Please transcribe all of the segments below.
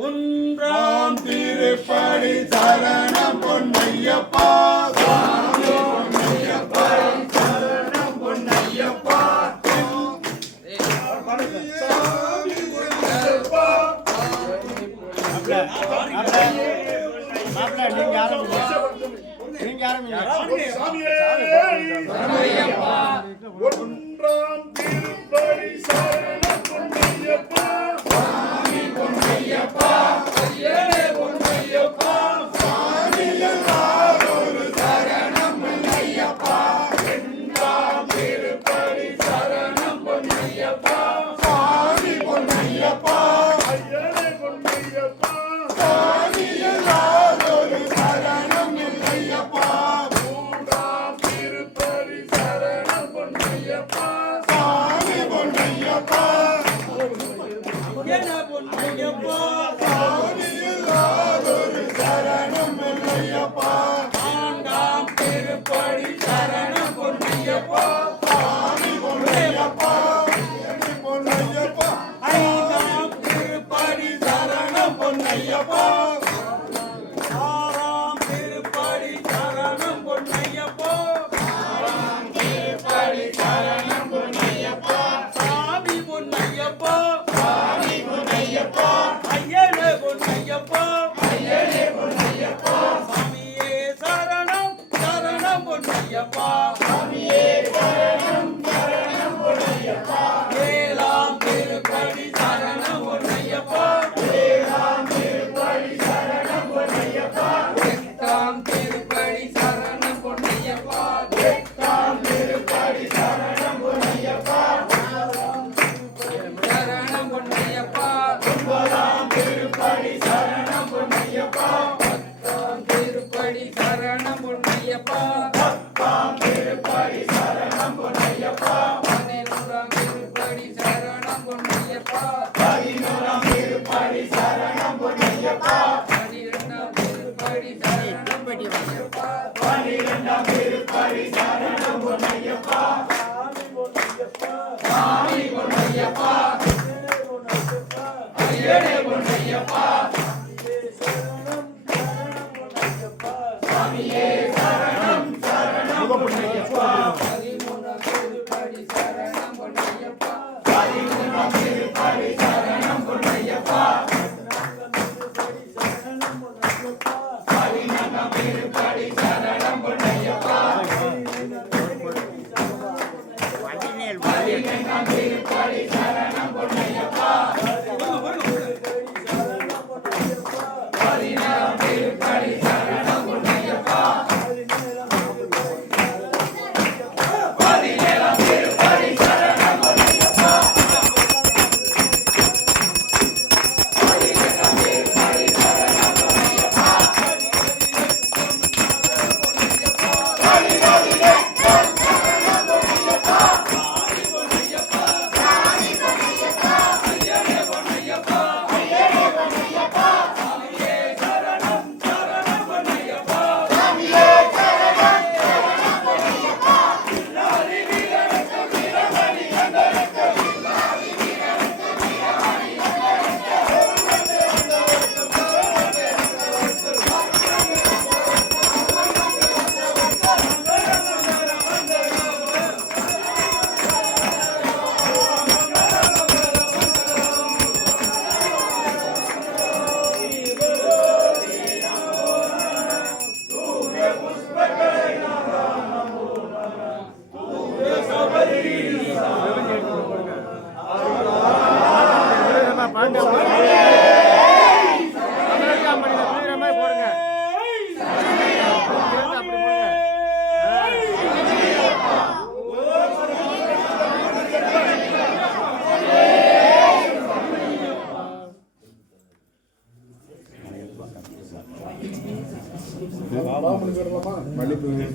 ஒன்றாம் திருப்படி சரணம் பொன்னையப்பா பொன்னையப்பா சரணம் பொன்னையப்பா ஒன்றாம் திருப்படி சரணம் பொன்னையப்பா சாமி பொன்னையப்பா ஐயனே பொன்னையப்பா சாமியெல்லாம் ஒரு சரணம் பொன்னையப்பா ஒன்றாம் திருப்படி சரணம் பொன்னையப்பா சாமி பொன்னையப்பா ஐயனே பொன்னையப்பா சாமியெல்லாம் ஒரு சரணம் பொன்னையப்பா மூன்றாம் திருப்படி சரணம் பொன்னையப்பா சாமி பொன்னையப்பா என்ன பொன்னையப்பா சாமியெல்லாம் ஒரு சரணம் பொன்னையப்பா நான்காம் திருப்படி சரணம் பொன்னையப்பா சாமி பொன்னையப்பா பொன்னையப்பா ஐந்தாம் திருப்படி சரணம் பொன்னையப்பா ஆறாம் திருப்படி சரணம் பொன்னையப்பா ஆறாம் திருப்படி சரணம் பொன்னையப்பா சாமி பொன்னையப்பா சாமி பொன்னையப்பா ஐயனே பொன்னையப்பா ஐயனே பொன்னையப்பா சாமியே சரணம் சரணம் பொன்னையப்பா சாமியே சரணம் சரணம் பொன்னையப்பா ஏழாம் திருப்படி சரணம் பொன்னையப்பா ஏழாம் திருப்படி சரணம் பொன்னையப்பா எட்டாம் திருப்படி சரணம் பொன்னையப்பா எட்டாம் திருப்படி சரணம் பொன்னையப்பா சரணம் பொன்னையப்பா ஒன்பதாம் திருப்படி சரணம் பொன்னையப்பா பத்தாம் திருப்படி சரணம் பொன்னையப்பா பத்தாம் திருப்படி சரணம் பொன்னையப்பா பன்னிரண்டாம் திருப்படி சரணம் பொன்னையப்பா பதினோராம் திருப்படி சரணம் பொன்னையப்பா பன்னிரண்டாம் திருப்படி சரணம் பொன்னையப்பா பன்னிரண்டாம் திருப்படி சரணம் பொன்னையப்பா சாமி பொன்னையப்பா ஐயனே பொன்னையப்பா சாமியே சரணம் சரணம் பொன்னையப்பா பதிமூணாம் திருப்படி சரணம் பொன்னையப்பா பதிமூணாம் திருப்படி சரணம் பொன்னையப்பா பதினான்காம் திருப்படி சரணம் பொன்னையப்பா பதினைந்தாம் திருப்படி சரணம் பொன்னையப்பா பதினேழாம் திருப்படி சரணம் பொன்னையப்பா பதினேழாம் திருப்படி சரணம் பொன்னையப்பா பதினெட்டாம் திருப்படி சரணம் பொன்னையப்பா ஐயனே பொன்னையப்பா ஐயனே பொன்னையப்பா சாமியே சரணம் சரணம் பொன்னையப்பா சாமியே சரணம் சரணம் பொன்னையப்பா இல்லாதி வீரனுக்கு வீரமணி அந்தனுக்கு இல்லாதி வீரனுக்கு வீரமணி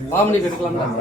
பாமணி கட்டுக்கலாம்